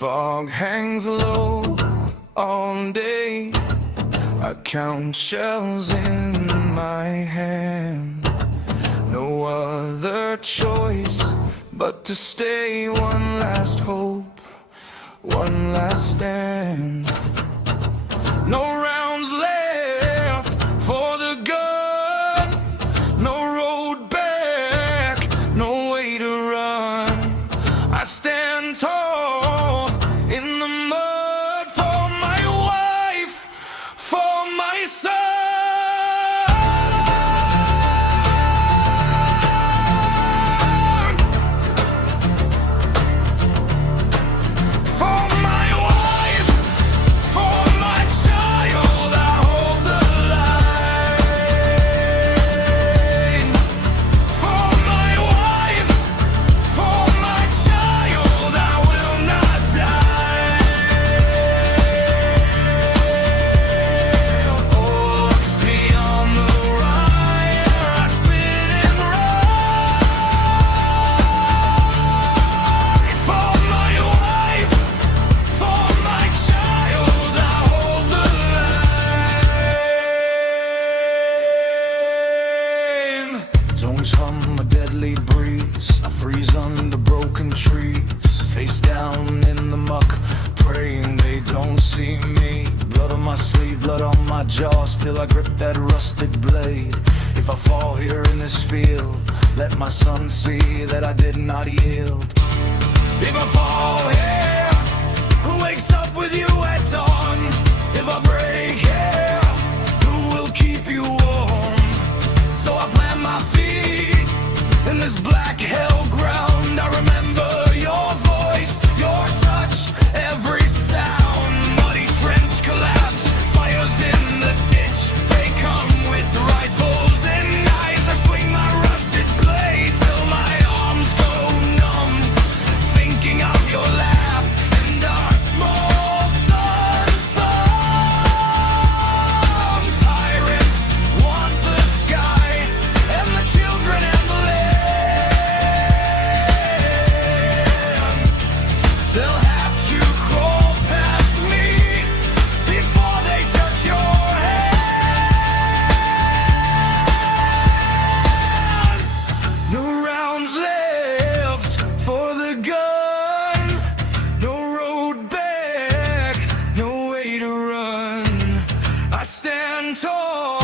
fog hangs low all day. I count shells in my hand. No other choice but to stay. One last hope, one last stand. No rounds left for the gun. No road back, no way to run. I stand tall in the mud for my wife, for my son. For my wife, for my child, I hold the line. For my wife, for my child, I will not die. Orcs beyond the Rhine, I spit and ride. For my wife, for my child, I hold the line. Zones hum a deadly breeze. I freeze under broken trees, face down in the muck, praying they don't see me. Blood on my sleeve, blood on my jaw, still I grip that rusted blade. If I fall here in this field, let my son see that I did not yield. If I fall here, who wakes up with you at dawn? If I break here, who will keep you warm? So I plant my feet in this black hell ground. I remember your voice, your touch, every sound. Muddy trench collapse, fires in the ditch. They come with rifles and knives. I swing my rusted blade till my arms go numb, thinking of your laugh and our small son's thumb. Tyrants want the sky and the children and the land. They'll have to crawl past me before they touch your hand. No rounds left for the gun. No road back, no way to run. I stand tall